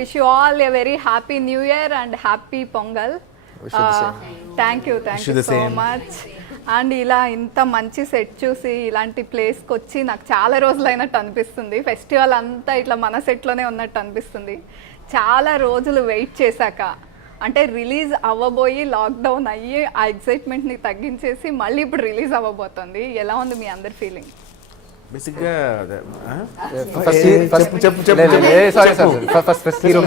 Wish you all a very happy new year and happy pongal. Thank you so much. And ఇలా ఇంత మంచి set చూసి ఇలాంటి ప్లేస్కి వచ్చి నాకు చాలా రోజులైనట్టు అనిపిస్తుంది. ఫెస్టివల్ అంతా ఇట్లా మన సెట్లోనే ఉన్నట్టు అనిపిస్తుంది. చాలా రోజులు వెయిట్ చేశాక అంటే రిలీజ్ అవ్వబోయి లాక్డౌన్ అయ్యి ఆ ఎక్సైట్మెంట్ని తగ్గించేసి మళ్ళీ ఇప్పుడు రిలీజ్ అవ్వబోతుంది. ఎలా ఉంది మీ అందరి ఫీలింగ్? బేసిక్గా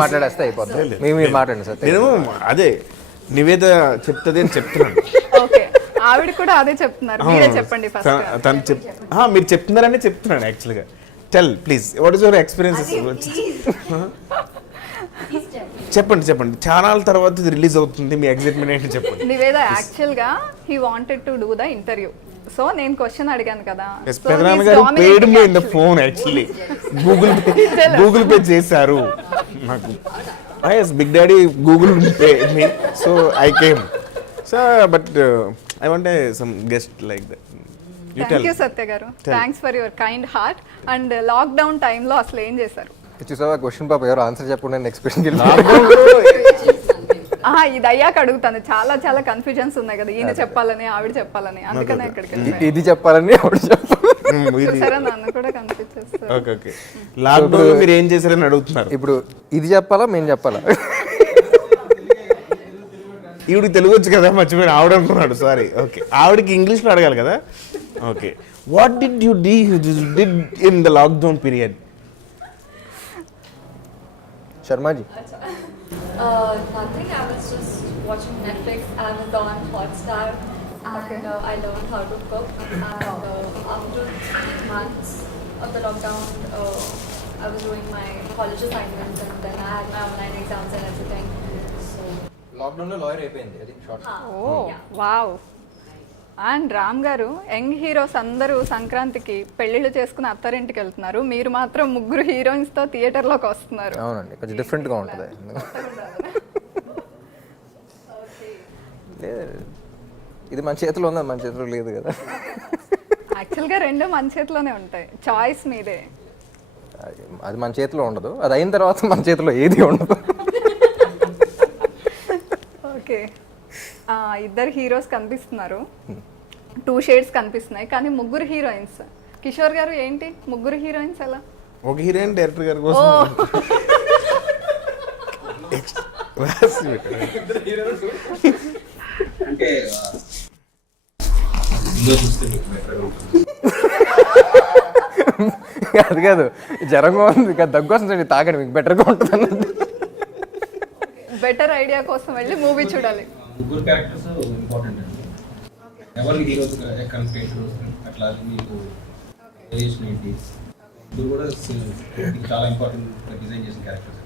మాట్లాడేస్తే అయిపోతుంది. మీరు మాట్లాడండి సార్. నేను అదే నివేద చెప్తుంది అని చెప్తున్నాను. ఓకే, ఆవిడ కూడా అదే చెప్తున్నారు. మీరే చెప్పండి ఫస్ట్. తను మీరు చెప్తున్నారని చెప్తున్నాను యాక్చువల్గా. Tell please, what is your experiences? చెప్పండి. ఛానల్ తర్వాత ఇది రిలీజ్ అవుతుంది, మీ ఎక్సైట్మెంట్ ఏంటి చెప్పండి. నివేద యాక్చువల్గా he wanted to do the interview. So నేను క్వశ్చన్ అడిగాను కదా. పెదనాన్న గారు paid me in the phone actually. Google Pay చేశారు నాకు. yes, big daddy Google Pay me, so I came. So but I want some guest like that. Thank you Satya గారు. Thanks for your kind heart. And lockdown టైంలో అసలు ఏం చేశారు? చూసావా question పాప ఎవరు ఆన్సర్ చెప్పకుండా నెక్స్ట్ క్వశ్చన్ ఇది అయ్యాక అడుగుతాను. చాలా చాలా కన్ఫ్యూజన్స్ ఉన్నాయి కదా, ఈయన చెప్పాలని ఆవిడ చెప్పాలని, అందుకనే ఇక్కడికి ఇది చెప్పాలని సరే నన్ను కూడా కన్ఫ్యూజ్ చేస్తారు. ఓకే, లాక్డౌన్ మీరు ఏం చేశారని అడుగుతున్నారు. ఇప్పుడు ఇది చెప్పాలా మేము చెప్పాలా? ఈవిడికి తెలుగు వచ్చు కదా, మర్చిపోయాడు ఆవిడ అనుకున్నాడు. సారీ. ఓకే, ఆవిడకి ఇంగ్లీష్లో అడగాలి కదా. Okay, what did you did in the lockdown period? Sharmaji. Nothing. I was just watching Netflix, Amazon, Hotstar, and I learned how to cook. And after 3 months of the lockdown, I was doing my college assignments, and then I had my online exams and everything. So లాక్డౌన్లో lawyer అయిపోయింది. అది short. Oh wow. And Ram garu, young heroes అందరూ సంక్రాంతికి పెళ్లిళ్ళు చేసుకుని అత్తారింటికి వెళ్తున్నారు, మీరు మాత్రం ముగ్గురు హీరోయిన్స్తో థియేటర్లోకి వస్తున్నారు. అవునండి, కొంచెం డిఫరెంట్గా ఉంటుంది. ఇది మన చేతిలో ఉంది, మన చేతిలో లేదు కదా. యాక్చువల్గా రెండు మన చేతిలోనే ఉంటాయి, చాయిస్ మీదే. అది మన చేతిలో ఉండదు, అది అయిన తర్వాత మన చేతిలో ఏది ఉండదు. ఓకే, ఇద్దరు హీరోస్ కనిపిస్తున్నారు, 2 షేడ్స్ కనిపిస్తున్నాయి, కానీ ముగ్గురు హీరోయిన్స్. కిషోర్ గారు ఏంటి ముగ్గురు హీరోయిన్స్ ఎలా? ఒక హీరోయిన్ డైరెక్టర్ గారి కోసం అంటే అది కాదు, జ్వరంగా ఉంది కదా, దగ్గు వస్తుంది, తాగండి మీకు బెటర్గా ఉంటుంది అన్నది. బెటర్ ఐడియా కోసం వెళ్ళి మూవీ చూడాలి. ముగ్గురు క్యారెక్టర్స్ ఇంపార్టెంట్ అండి. ఎవరు హీరోస్ కన్ఫ్యూజ్ అట్లా మీకు వేరియేషన్ ఏంటి, ఇది కూడా చాలా ఇంపార్టెంట్ డిజైన్ చేసిన క్యారెక్టర్స్.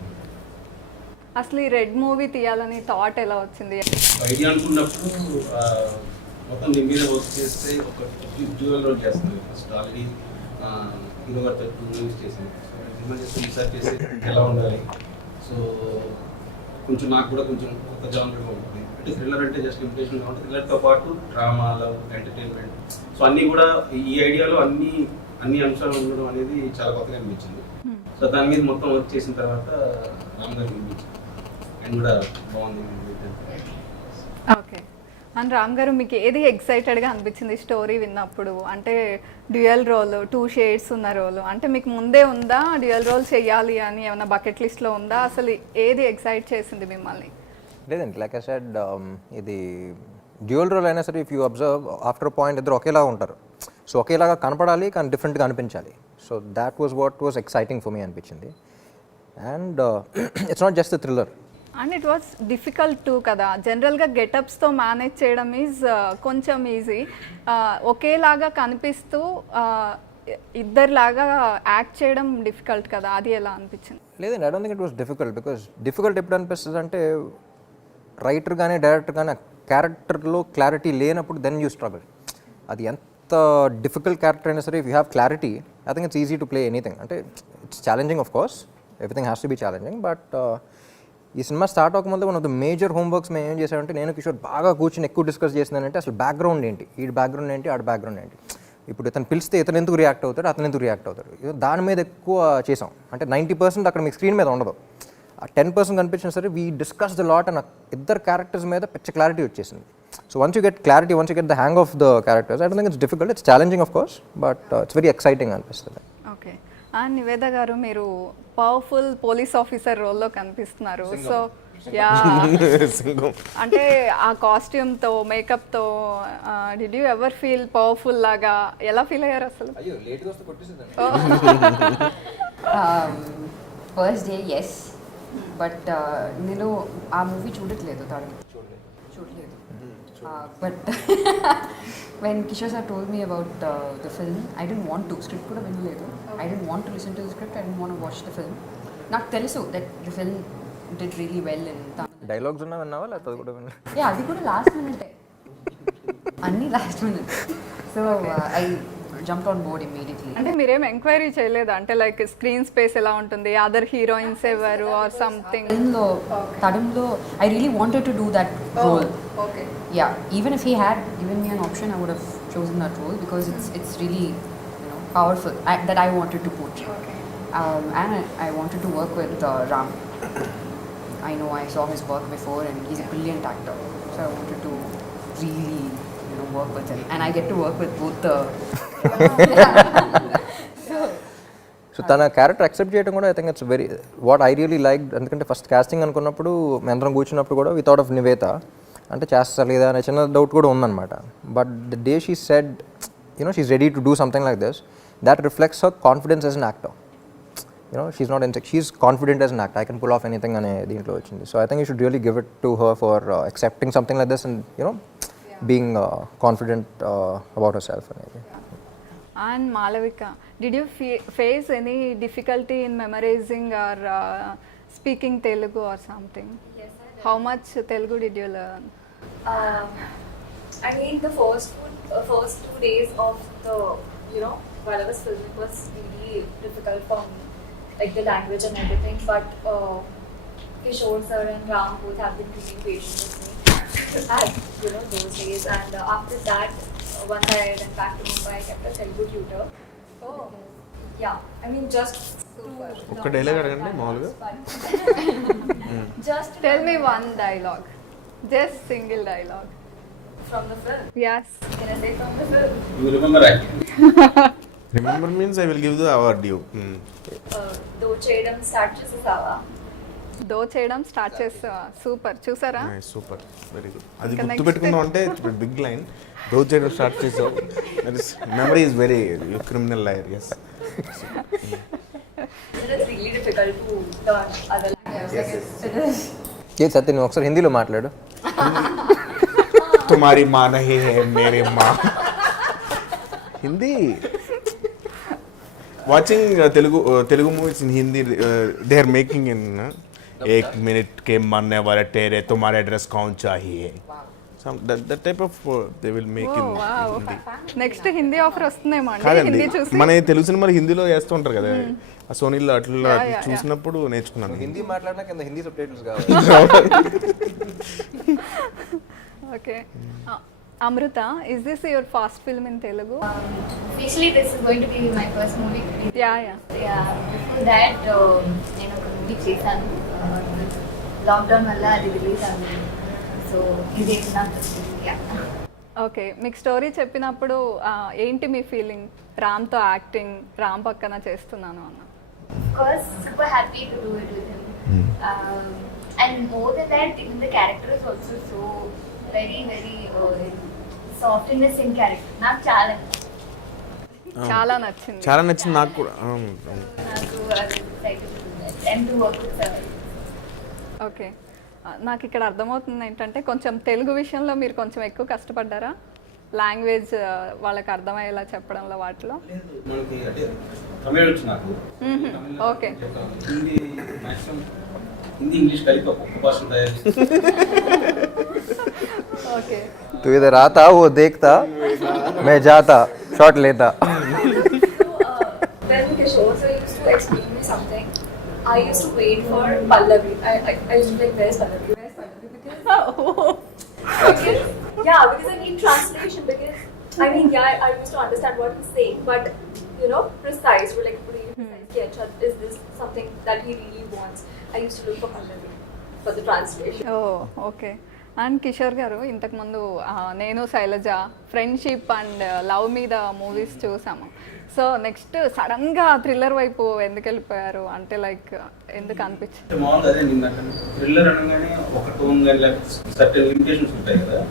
అసలు ఈ రెడ్ మూవీ తీయాలని థాట్ ఎలా వచ్చింది? ఐడియా అనుకున్నప్పుడు మొత్తం దీని మీద వర్క్ చేస్తే ఒక డ్యూయల్ రోల్ చేస్తున్నాను. ఫస్ట్ ఆల్రెడీ హీరో గారితో 2 మూవీస్ చేశాను. సినిమా చేస్తే రీసెర్చ్ చేసి ఎలా ఉండాలి. సో కొంచెం నాకు కూడా కొంచెం కొత్త జానర్గా ఉంటుంది. అంటే థ్రిల్లర్ అంటే జస్ట్ ఇంప్రెషన్గా ఉంటుంది. థ్రిల్లర్తో పాటు డ్రామా, లవ్, ఎంటర్టైన్మెంట్, సో అన్నీ కూడా ఈ ఐడియాలో అన్ని అంశాలు ఉండడం అనేది చాలా కొత్తగా అనిపించింది. సో దాని మీద మొత్తం వర్క్ చేసిన తర్వాత రామ్ గారికి అనిపించింది అండ్ కూడా బాగుంది. ఓకే, అండ్ రామ్ గారు మీకు ఏది ఎక్సైటెడ్గా అనిపించింది స్టోరీ విన్నప్పుడు? అంటే డ్యూయల్ రోల్, 2 షేడ్స్ ఉన్న రోల్, అంటే మీకు ముందే ఉందా డ్యూయల్ రోల్ చేయాలి అని? ఏమైనా బకెట్ లిస్ట్లో ఉందా? అసలు ఏది ఎక్సైట్ చేసింది మిమ్మల్ని? లేదండి, లైక్ ఐ సెడ్, ఇది డ్యూయల్ రోల్ అయినా సరే, if you observe after point ఇద్దరు ఒకేలాగా ఉంటారు. సో ఒకేలాగా కనపడాలి కానీ డిఫరెంట్గా అనిపించాలి. So that was what was exciting for me అనిపించింది. And it's not just thriller. And it was difficult too కదా. జనరల్గా గెటప్స్తో మేనేజ్ చేయడం ఈజ్ కొంచెం ఈజీ. ఒకేలాగా కనిపిస్తూ ఇద్దరిలాగా యాక్ట్ చేయడం డిఫికల్ట్ కదా, అది ఎలా అనిపించింది? లేదండి, I don't think it was difficult. Because difficult ఎప్పుడు అనిపిస్తుంది అంటే, రైటర్ కానీ డైరెక్టర్ కానీ ఆ క్యారెక్టర్లో క్లారిటీ లేనప్పుడు దెన్ యూ స్ట్రగుల్. అది ఎంత డిఫికల్ట్ క్యారెక్టర్ అయినా సరే, if you have clarity, I think it's easy to play anything. అంటే it's challenging, of course everything has to be challenging. But ఈ సినిమా స్టార్ట్ అవ్వకముందు one of the major homeworks మేము ఏం చేసామంటే, నేను కిషోర్ బాగా కూర్చొని ఎక్కువ డిస్కస్ చేసిందంటే అసలు బ్యాక్గ్రౌండ్ ఏంటి, ఈ బ్యాక్గ్రౌండ్ ఏంటి, ఆడ బ్యాక్గ్రౌండ్ ఏంటి, ఇప్పుడు ఇతను పిలిస్తే ఇతను ఎందుకు రియాక్ట్ అవుతాడు, అతను ఎందుకు రియాక్ట్ అవుతాడు, దాని మీద ఎక్కువ చేసాం. అంటే 90% అక్కడ మీకు స్క్రీన్ మీద ఉండదు, ఆ 10% కనిపించినా సరే we discuss the lot and ఇద్దరు క్యారెక్టర్స్ మీద పిచ్చ క్లారిటీ వచ్చేసింది. So once you get clarity, once you get the hang of the characters, I don't think it's difficult, it's challenging of course, but it's very exciting అనిపిస్తుంది. Okay. And Niveda గారు మీరు powerful police officer రోల్లో కనిపిస్తున్నారు. So yeah, అంటే ఆ కాస్ట్యూమ్తో మేకప్తో did you ever feel powerful లాగా ఎలా ఫీల్ అయ్యారు అసలు? ఫస్ట్ డే ఎస్, బట్ నేను ఆ మూవీ చూడట్లేదు, చూడలేదు. But when Kishore sir told me about the film, I didn't want to, script kuda vinaledu. I didn't want to listen to the script, I didn't want to watch the film. నాకు తెలుసు that the film did really well in Tamil. Dialogues ఉన్నా విన్నావా లేకపోతే అది కూడా విన్నా? Yeah, అది కూడా లాస్ట్ మినిట్, అన్ని last minute. So I jumped on board immediately. అంటే మీరేం ఎంక్వైరీ చేయలేదా? అంటే లైక్ స్క్రీన్ స్పేస్ ఎలా ఉంటుంది, అదర్ హీరోయిన్స్ ఎవరు ఆర్ సంథింగ్? తడంలో I really wanted to do that role. Okay. Yeah, even if he had given me an option, I would have chosen that role because it's really, you know, powerful, that I wanted to portray. Okay. And I wanted to work with Ram. I know I saw his work before and he's a brilliant actor, so I wanted to really, you know, work with him, and I get to work with both the so తన character accept చేయడం కూడా I think it's very what I really like. ఎందుకంటే first casting అనుకున్నప్పుడు మేమందరం కూర్చున్నప్పుడు కూడా without of Nivetha అంటే చేస్తా లేదా అనే చిన్న డౌట్ కూడా ఉందన్నమాట. But the day she said you know she's ready to do something like this, that reflects her confidence as an actor. You know she's not insect, she's confident as an actor, I can pull off anything అనే దీంట్లో వచ్చింది. So I think you should really give it to her for accepting something like this and you know being confident about herself అనేది. And Malavika, did you face any difficulty in memorizing or speaking Telugu or something? Yes, I did. How much Telugu did you learn? I mean, the first 2 days of the, you know, while I was filming was really difficult for me, like the language and everything. But Kishore sir and Ram both have been really patient with me at, you know, those days. And after that, once I went back to Mumbai, I kept a Telugu tutor. Oh. Yeah, I mean, just super. ఒక్క dialogue అడగండి మామూలుగా. Just to Tell me learn one dialogue, just single dialogue. from the film. Yes. Can I say from the film? You remember acting? Remember means I will give the award you. దో చేయడం start చేసేసావా? దో చేయడం start చేస్తా. Super, చూసారా? Super, very good. అది ఇంకా next. గుర్తుపెట్టుకున్నాం అంటే బిగ్ లైన్. దో చేయడం స్టార్ట్ చేసావు. That is memory is very criminal lawyer. Yes. It is really difficult to learn other languages. It is. ఏ సత్య నువ్వు ఒకసారి హిందీలో మాట్లాడు. తుమారి మా నహీ హై మేరే మా. Hindi watching Telugu movies in Hindi they are making in एक मिनट के मरने वाले तेरे तुम्हारा एड्रेस कौन चाहिए, that type of they will make in Hindi. Next Hindi offer వస్తుందేమో అండి. కాదండి, హిందీ చూసి మన తెలుగు సినిమాలు హిందీలో వేస్తూ ఉంటారు కదా, ఆ సోనీలో అట్లా చూసినప్పుడు నేర్చుకున్నాను. హిందీ మాట్లాడినా కింద హిందీ సబ్ టైటిల్స్ కావాలి. Okay. Amrita, is this your first film in Telugu? Actually, this is going to be my first movie. Yeah. Yeah. Before that, నేను ఒక మూవీ చేశాను. లాక్డౌన్ వల్ల అది రిలీజ్ అవ్వలేదు. సో ఇది నా ఫస్ట్ మూవీ. ఓకే, మీకు స్టోరీ చెప్పినప్పుడు ఏంటి మీ ఫీలింగ్? రామ్తో యాక్టింగ్, రామ్ పక్కన చేస్తున్నాను అన్న. Of course, super happy to do it with him. And more than that, even the character is also so very, very softness in character. నాకు చాలా నచ్చింది. చాలా నచ్చింది నాకు కూడా. నాకు అది excited to do that and to work with sir. Okay, నాకు ఇక్కడ అర్థమవుతుంది ఏంటంటే కొంచెం తెలుగు విషయంలో మీరు కొంచెం ఎక్కువ కష్టపడ్డారా? లాంగ్వేజ్ వాళ్ళకి అర్థమయ్యేలా చెప్పడంలో వాటిలో. మనకి అంటే తమిళ వచ్చు నాకు. Okay. Hindi maximum Hindi English కలిపి ఒక్కొక్క భాష తయారు. ఓకే. तू इधर आता वो देखता मैं जाता शॉट लेता. When Kishore sir used to explain me something, I used to wait for Pallavi. I used to be like, where's Pallavi? Where's Pallavi? Because because I need translation. Because I mean, I used to understand what he's saying, but you know, precise. We're like, is this something that he really wants? I used to look for Pallavi for the translation. Oh okay. And Kishore garu ఇంతకుముందు నేను Shailaja friendship and love మీద movies చూసాము. So next సడన్గా thriller వైపు ఎందుకు వెళ్ళిపోయారు అంటే like ఎందుకు అనిపించింది? అంటే మామూలుగా అదే నిన్న థ్రిల్లర్ అనగానే ఒక టోన్ కానీ సర్టెన్ లిమిటేషన్స్ ఉంటాయి కదా.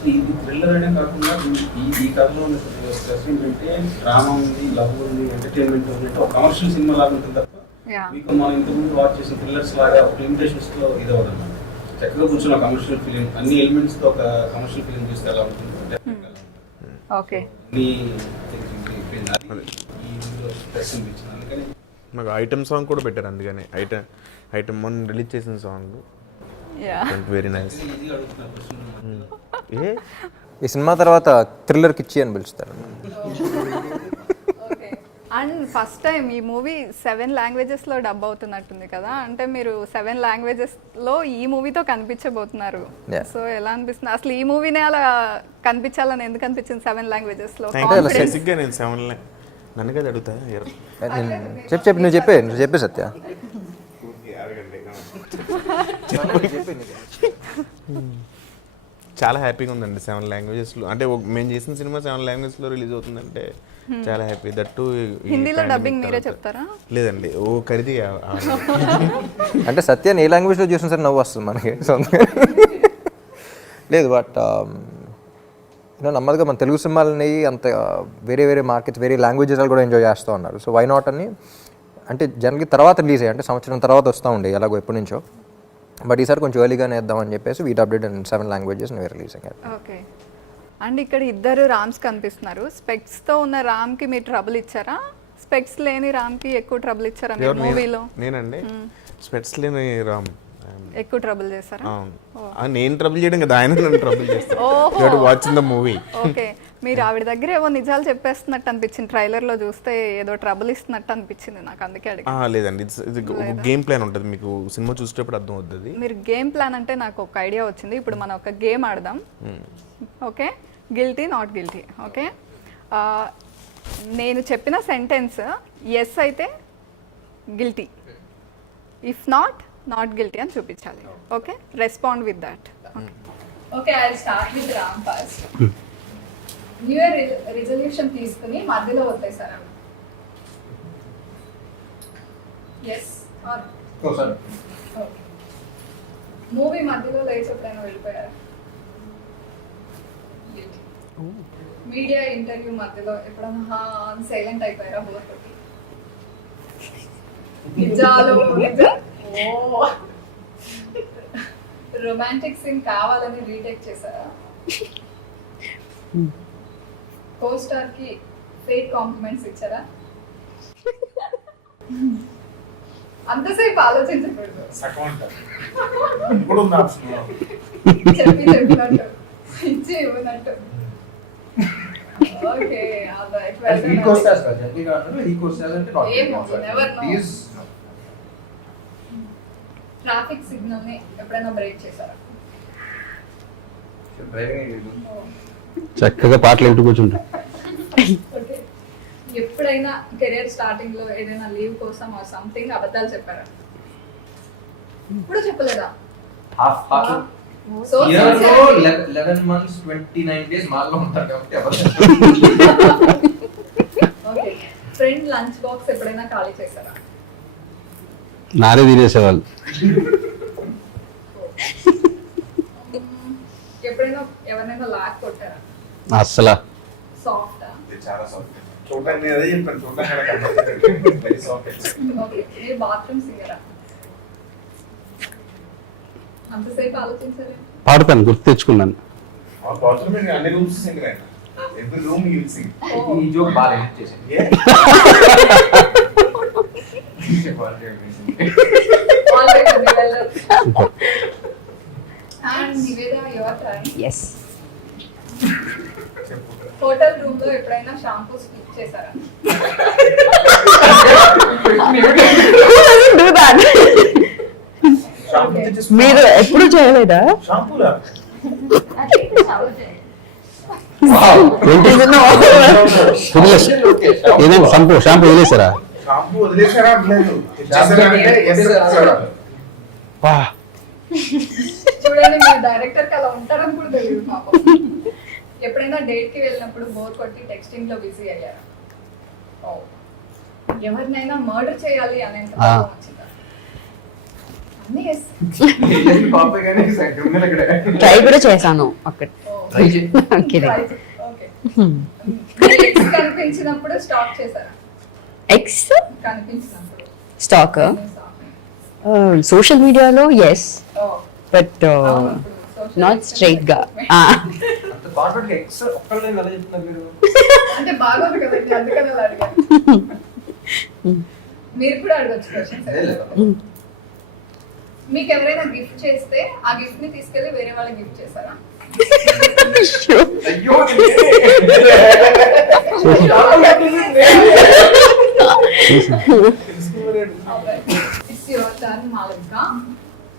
సో ఇది థ్రిల్లర్ అనే కాకుండా ఈ కథలో ఉన్న స్ట్రెస్ ఏంటంటే డ్రామా ఉంది, లవ్ ఉంది, ఎంటర్టైన్మెంట్ ఉంది, అంటే ఒక కమర్షియల్ సినిమా లాగా ఉంటుంది తప్ప మీకు మనం ఇంతకుముందు వాచ్ చేసిన థ్రిల్లర్స్ లాగా ఒక లిమిటేషన్స్ తో ఇది అవ్వదు. చక్కగా కూర్చొని ఒక కమర్షియల్ ఫిలిం అన్ని ఎలిమెంట్స్ తో ఒక కమర్షియల్ ఫిలిం చూస్తే ఎలా ఉంటుంది. ఓకే. మాకు ఐటమ్ సాంగ్ కూడా పెట్టారు, అందుకని ఐటమ్ మొన్న రిలీజ్ చేసిన సాంగ్ వెరీ నైస్. ఏ ఈ సినిమా తర్వాత థ్రిల్లర్కి ఇచ్చి అని పిలుస్తారు. అండ్ ఫస్ట్ టైం ఈ మూవీ 7 లాంగ్వేజెస్లో డబ్ అవుతున్నట్టుంది కదా, అంటే మీరు 7 లాంగ్వేజెస్లో ఈ మూవీతో కనిపించబోతున్నారు. సో ఎలా అనిపిస్తుంది అసలు ఈ మూవీనే అలా కనిపించాలని ఎందుకు అనిపించింది 7 లాంగ్వేజెస్లో? బేసిక్గా నేను 7 నన్ను కదా అడుగుతా. చెప్పు నువ్వు చెప్పే సత్య. చాలా హ్యాపీగా ఉందండి 7 లాంగ్వేజెస్లో. అంటే మేము చేసిన సినిమా 7 లాంగ్వేజ్లో రిలీజ్ అవుతుందంటే చాలా హ్యాపీ. దట్టు హిందీలో డబ్బింగ్ మీరే చెప్తారా? లేదండి, ఓ ఖరీది. అంటే సత్యాన్ని ఏ లాంగ్వేజ్లో చూసిన సరే నవ్వు వస్తుంది మనకి. లేదు బట్ నమ్మదుగా మన తెలుగు సినిమాలని అంత వేరే వేరే మార్కెట్స్ వేరే లాంగ్వేజెస్ కూడా ఎంజాయ్ చేస్తూ ఉన్నారు. సో వై నాట్ అని అంటే జనరల్గా తర్వాత రిలీజ్ అయ్యాయి, అంటే సంవత్సరం తర్వాత వస్తూ ఉండే ఎలాగో ఎప్పటి నుంచో. బట్ ఈసారి కొంచెం ఎర్లీగానే వేద్దామని చెప్పేసి we dubbed in 7 languages release అయ్యాయి. ఓకే. అండ్ ఇక్కడ ఇద్దరు రామ్స్ కనిపిస్తున్నారు. స్పెక్స్తో ఉన్న రామ్కి మీరు ట్రబుల్ ఇచ్చారా? స్పెక్స్ లేని రామ్కి ఎక్కువ ట్రబుల్ ఇచ్చారా మీరు మూవీలో? నేనండి స్పెక్స్ లేని రామ్ ఎక్కువ ట్రబుల్ చేశారా? నేను ట్రబుల్ చేయడం కదా, ఆయన నన్ను ట్రబుల్ చేస్తాను. Watching the movie. ఓకే. మీరు ఆవిడ దగ్గర ఏవో నిజాలు చెప్పేస్తున్నట్టు అనిపించింది, ట్రైలర్లో చూస్తే ఏదో ట్రబుల్ ఇస్తున్నట్టు అనిపించింది నాకు, అందుకే అడిగి. లేదండి, ఇది గేమ్ ప్లాన్ ఉంటుంది, మీకు సినిమా చూసేటప్పుడు అర్థం అవుతుంది. మీరు గేమ్ ప్లాన్ అంటే నాకు ఒక ఐడియా వచ్చింది. ఇప్పుడు మనం ఒక గేమ్ ఆడదాం. Okay, guilty not guilty. Okay, నేను చెప్పిన సెంటెన్స్ ఎస్ అయితే గిల్టీ, ఇఫ్ నాట్ గిల్టీ అని చూపించాలి. Okay, respond with that. Okay, I start with Ram first. New year resolution తీసుకుని మధ్యలో వదిలేసారా? Yes or okay. మూవీ మధ్యలో లేచి ఎప్పుడైనా వెళ్ళిపోయారా? మీడియా ఇంటర్వ్యూ మధ్యలో ఎప్పుడైనా సైలెంట్ అయిపోయారా? బోర్ కొట్టి నిజాలు రొమాంటిక్ సీన్ కావాలని రీటేక్ చేశారా? కో స్టార్ కి ఫేక్ కాంప్లిమెంట్స్ ఇచ్చారా? అంతసేపు ఆలోచించకూడదు, చెప్పినట్టు ఇచ్చి ఇవ్వనట్టు. ఓకే, ట్రాఫిక్ సిగ్నల్ ని ఎప్పుడైనా బ్రేక్ చేశారా? చక్కగా పాటలు వింటూ కూర్చుంటా. ఓకే, ఎప్పుడైనా కెరీర్ స్టార్టింగ్ లో ఏదైనా లీవ్ కోసం ఆర్ సంథింగ్ అబద్ధాలు చెప్పారా? ఇప్పుడు చెప్పలేదా? సో 11 months 29 days మాల్లో ఉంటారు కాబట్టి ఓకే, ఫ్రెండ్ లంచ్ బాక్స్ ఎప్పుడైనా ఖాళీ చేశారా? నారే తినేసేవాళ్ళు. ఎప్పుడైనా ఎవరినైనా లాక్ కొట్టారా? అస్సలా సాఫ్ట్. చాలా సాఫ్ట్. చూడడానికి అదే చెప్పాను, చూడడానికి వెరీ సాఫ్ట్. ఓకే, మీరు బాత్రూమ్ సింగరా? అంతసేపు ఆలోచించారు? పాడతాను, గుర్తు తెచ్చుకున్నాను. అన్ని రూమ్స్ సింగ్ అయినా ఎవ్రీ రూమ్ యూ సింగ్. ఈ జోక్ బాగా హిట్ చేసింది. And Niveda, your turn. Yes. Hotel room లో ఎప్పుడైనా షాంపూ స్కిప్ చేశారా? Do that. మీరు ఎప్పుడు చేయలేదా? షాంపూలా? I think the shower gel. ఏదైనా షాంపూ వదిలేసారా? షాంపూ వదిలేసారా? లేదు. చూడండి మీ డైరెక్టర్ కి అలా ఉంటారని కూడా తెలియదు పాపం. ఎప్పుడైనా డేట్ కి వెళ్ళినప్పుడు బోర్ కొట్టి టెక్స్టింగ్ లో బిజీ అయ్యారా? ఓ. ఎవరినైనా మర్డర్ చేయాలి అనేంత కోపం వచ్చిందా? అన్నీ yes. ట్రై కూడా చేశాను అక్కడ. ఓ. Okay. Try చే- okay. మీ ex కనిపించినప్పుడు స్టాక్ చేశారా? ఎక్స్ కనిపించినప్పుడు స్టాక్ stalk. సోషల్ మీడియాలో ఎస్, ఓ. బట్ అవును, ఇప్పుడు social నాట్ media స్ట్రైట్ గా. అంటే బాగోదు కదండి, అందుకని అలా అడిగాను. మీరు కూడా అడగచ్చు క్వశ్చన్స్. మీకు ఎవరైనా గిఫ్ట్ చేస్తే ఆ గిఫ్ట్ ని తీసుకెళ్లి వేరే వాళ్ళకి గిఫ్ట్ చేస్తారా? It's your turn, Malika.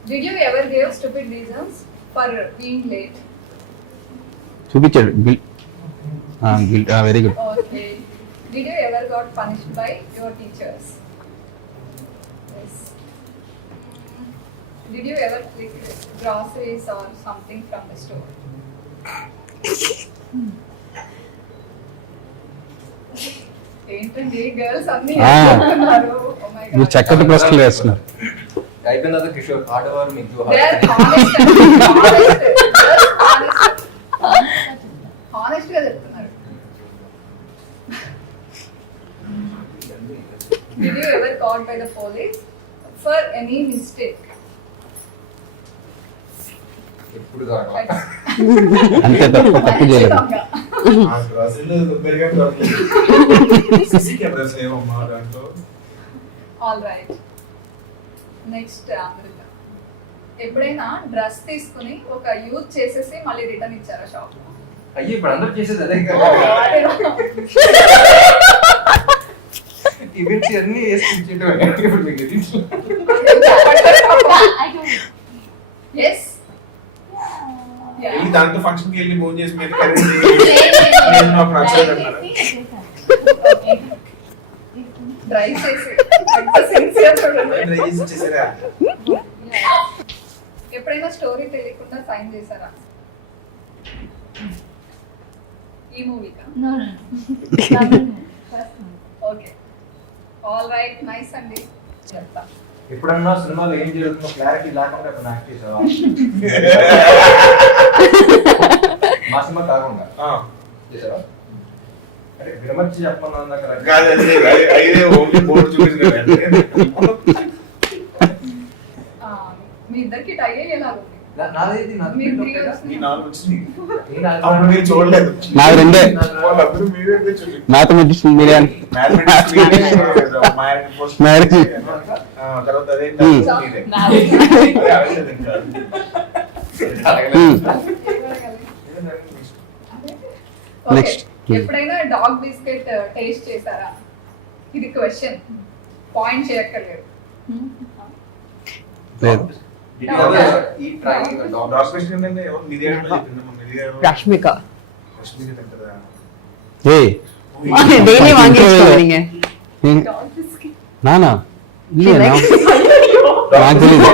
Did you ever give stupid reasons for being late? చూపించాడు very good. Okay. Did you ever got punished by your teachers? Yes. Did you ever click groceries or something from the store? ఏంటండి girls అన్ని చెప్తున్నారు? Oh my God. మీరు చక్కటి ప్రశ్నలు వేస్తున్నారు. అయిపోయిన తర్వాత కిషోర్ ఆడవారు మీకు They are honest and honest. Honest గా చెప్తున్నారు. Did you ever caught by the police for any mistake? ఎప్పుడు కాదు. అంతే తప్పు చేయలేదు. ఆ గ్రాసరీలో దగ్గరగా దొరకలేదు. సీసీ కెమెరాస్ లేవమ్మా దాంట్లో. All right. Next, అమృత. ఎప్పుడైనా డ్రెస్ తీసుకుని ఒక యూజ్ చేసేసి మళ్ళీ రిటర్న్ ఇచ్చారా షాప్ లో? అయ్యి ఇప్పుడు అందరూ చేసేది అదే ఈవెంట్స్ అన్ని వేసుకుంటే ఇప్పుడు మీకు ఎస్. ఈ దాంతో ఫంక్షన్ కి వెళ్ళి ఫోన్ చేసి మీద కరెంట్ నేను నాకు నచ్చలేదు అన్నారు. డ్రైవ్ చేసి ఎంత సిన్సియర్ చూడండి. ట్రై చేసి చేసారా? ఎప్పుడైనా స్టోరీ తెలియకుండా సైన్ చేశారా? ఈ మూవీకా? No. Okay. All right, nice అండి. చెప్తా. ఎప్పుడన్నా సినిమాలో ఏం జరుగుతుందో క్లారిటీ లేకుండా ఇప్పుడు నాకు చేసావా మా సినిమా కాకుండా చేసావా అంటే విరమర్చి చెప్పమన్నా కాదు అదే అదే ఓన్లీ బోర్డు చూపించారు. మీ ఇద్దరికి టై అయ్యేలాగా ఉంది. నాదేది మీరు three years మీ నాలుగు వచ్చింది నేను అప్పుడు మీరు చూడలేదు. నాకు రెండే. వాళ్ళందరూ మీరే చూడండి. మ్యాథమెటిక్స్ మీరే అని. మ్యాథమెటిక్స్ మీరే పోస్ట్ మ్యాథ్స్. తర్వాత అదే Hmm. మీరే. Okay. Next. ఎప్పుడైనా డాగ్ బిస్కెట్ టేస్ట్ చేశారా? ఇది క్వశ్చన్, పాయింట్ చేయక్కర్లేదు. లేదు. ఈ ట్రై డాక్యుమెంట్ అనేది ఎవరు మీదే చెప్పిందమ్మా మీదే రష్మిక రష్మిక తింటారా? ఏయ్ డైలీ వాంగేసుకోవீங்க. డాగ్ బిస్కెట్ నానా இல்லையா నాకు తెలియదు.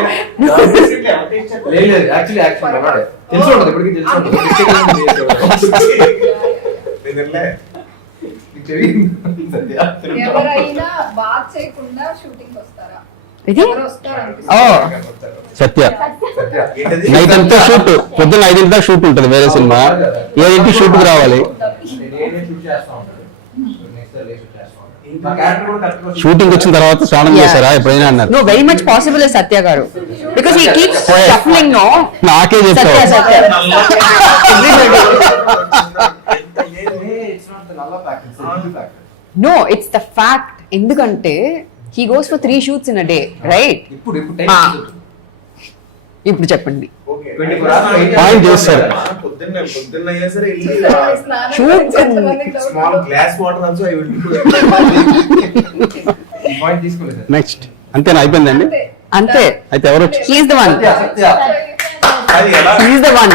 లేదు యాక్చువల్లీ తెలిసి ఉంటుంది ఇప్పటికీ తెలిసి ఉంటుంది తినలే. ఎవరైనా బాత్ చేయకుండా షూటింగ్ వస్తారా? ఇది ఎవరు వస్తారు ఓ సత్య ఏంటది? నైట్ అంతా షూట్, పొద్దున్న 5 దాకా షూట్ ఉంటుంది వేరే సినిమా. 7 షూట్కి రావాలి. షూటింగ్ వచ్చిన తర్వాత స్నానం చేశారా ఎప్పుడైనా అన్నారు. No very much possible Satya garu because he keeps shuffling. No నాకే సత్య చెప్తావు. Satya no it's the fact. ఎందుకంటే he goes for 3 shoots in a day, right? ఇప్పుడు చెప్పండి. ఓకే. పాయింట్ చేస్తారు. పొద్దున్న అయినా సరే small glass water also I will point తీసుకోలేదు నెక్స్ట్ అంతేనా? అయిపోయిందండి. అంతే. అయితే ఎవరు వచ్చి హీ ఇస్ ద వన్. అది ఎలా హీ ఇస్ ద వన్.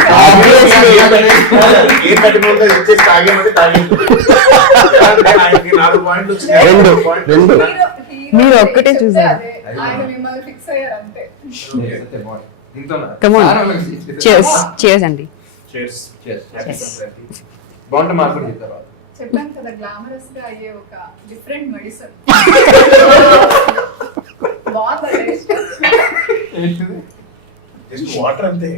ఏ కట్టుకోగా ఇచ్చేసి తాగేమంటే తాగేది. ఆయనకి 4 పాయింట్లు వచ్చినాయి. రెండు. హీరో మీరు ఒక్కటే చూసారు. ఆయన మిమ్మల్ని ఫిక్స్ అయ్యారు అంతే. Come on. Cheers అండి. బాగుంటే మాకు కూడా చెప్తారు. చెప్పాను కదా గ్లామరస్ గా అయ్యే ఒక డిఫరెంట్ మెడిసిన్. బాగుందా టేస్ట్? జస్ట్ వాటర్ అంతే.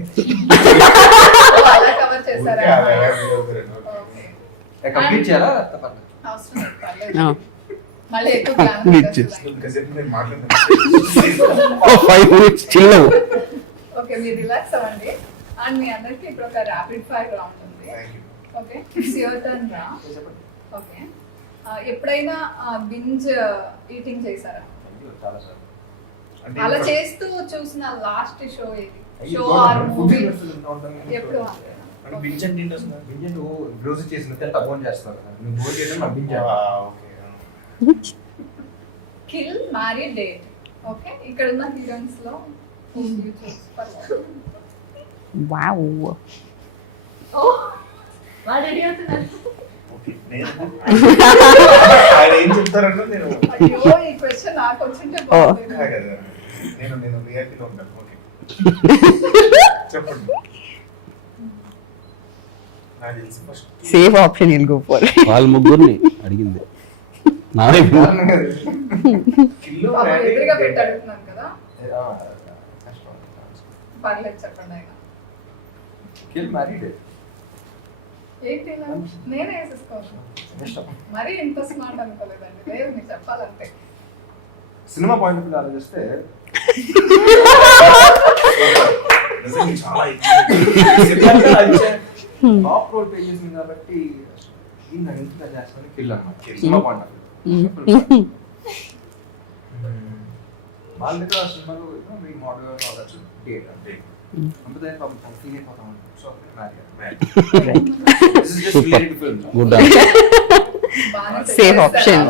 అలా కవర్ చేశారా? ఓకే. కంప్లీట్ చేయాలా? అవసరం లేదు, పర్లేదు. No. మళ్ళీ ఎక్కువ గ్లామర్. ఇంకాసేపు నేను మాట్లాడుతున్నాను. 5 minutes chill అవ్వు. ఓకే, మీరు రిలాక్స్ అవ్వండి. అండ్ మీ అందరికి ఇప్పుడు ఒక ర్యాపిడ్ ఫైర్ రౌండ్ ఉంది. ఓకే, ఇట్స్ యువర్ టర్న్ రా. ఓకే, ఎప్పుడైనా బింజ్ ఈటింగ్ చేశారా? అలా చేస్తూ చూసిన లాస్ట్ షో ఏది? షో ఆర్ మూవీ ఎప్పుడు? రోజు చేసిన తప్పని చేస్తారు. Kill marry date. ఓకే, ఇక్కడ ఉన్న హీరోయిన్స్ లో Wow. ఆయన ఏం చెప్తారంటే నేను అయ్యో, ఈ క్వశ్చన్ నాకు వచ్చింటే బాగుంది. కదా, నేను రియాలిటీలో ఉంటాను. ఓకే, చెప్పండి. నాకు తెలిసి first Safe option you'll go for. వాళ్ళ ముగ్గురిని అడిగింది నా వైపు. కిల్లు పాపం మ్యారీ ఎదురుగా పెట్టి డేట్. అడుగుతున్నాను కదా, పర్లేదు చెప్పండి. ఆయన కిల్ మ్యారీడ్ ఏంటి ఇలా? నేనే వేసేసుకోవచ్చు. మరీ ఇంత స్మార్ట్ అనుకోలేదండి. లేదు, మీరు చెప్పాలంటే. సినిమా పాయింట్ ఆఫ్ వ్యూ ఆలోచిస్తే నిజంగా చాలా టాప్ రోల్ పే చేసింది కాబట్టి దీన్ని ఎంత చేస్తాను కిల్ అన్నమాట. సినిమా పాయింట్ ఆఫ్ వ్యూ వాళ్ళ దగ్గర సినిమాలో మీ మోడల్ డేట్ అంటే అంతే పాపం ఫీల్ అయిపోతాం. సో గుడ్ బాగానే Safe చెప్పేస్తారు. option.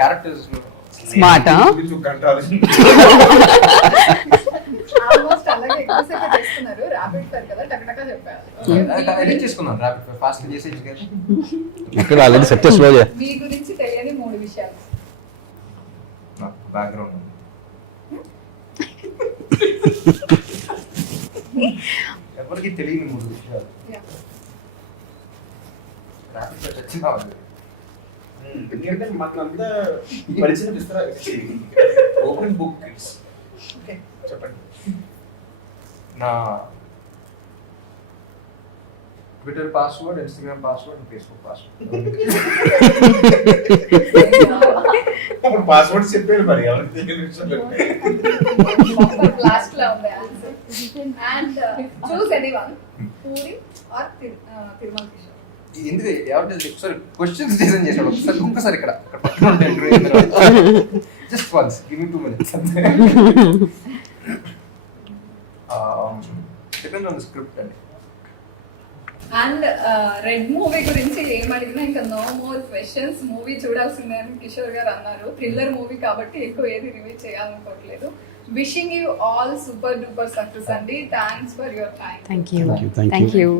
Characters Smart, huh? గంట ఆలోచన. ఆల్మోస్ట్ అలాగే ఎక్కువసేపు చేస్తున్నారు. ర్యాపిడ్ ఫైర్ కదా, టకటకా చెప్పారు. ఎడిట్ చేసుకున్నాను ర్యాపిడ్ ఫాస్ట్ చేసేది కదా. ఇక్కడ ఆల్రెడీ సక్సెస్ లో మీ గురించి తెలియని 3 విషయాలు. నాకు బ్యాక్గ్రౌండ్ ఉంది. ఎవరికి తెలియని 3 విషయాలు. Yeah. ర్యాపిడ్ ఫైర్ వచ్చిందా వాళ్ళు ఎందుకంటే మనకంతా పరిచయం ఇస్తారా? Open book kids. ఓకే, చెప్పండి. నా Twitter password, Instagram password, Facebook password. అప్పుడు పాస్వర్డ్ చెప్పారు మరి ఎవరికి తెలియదు. లాస్ట్ లో ఉంది answer. And choose anyone, Puri or Tirumala Kishore. ఎందుకు ఎవరు ఒకసారి క్వశ్చన్స్ డిజైన్ చేశాడు. ఒక్కసారి ఇక్కడ just once give me 2 minutes. Depend on the script అండి. అండ్ రెడ్ మూవీ గురించి ఏం అడిగినా ఇంకా నో మోర్ క్వశ్చన్స్. మూవీ చూడాల్సిందే అని కిషోర్ గారు అన్నారు. థ్రిల్లర్ మూవీ కాబట్టి ఎక్కువ ఏది రివీల్ చేయాలనుకోవట్లేదు. Wishing you all super duper success అండి. Thanks for your time. Thank you. Thank you. Thank you.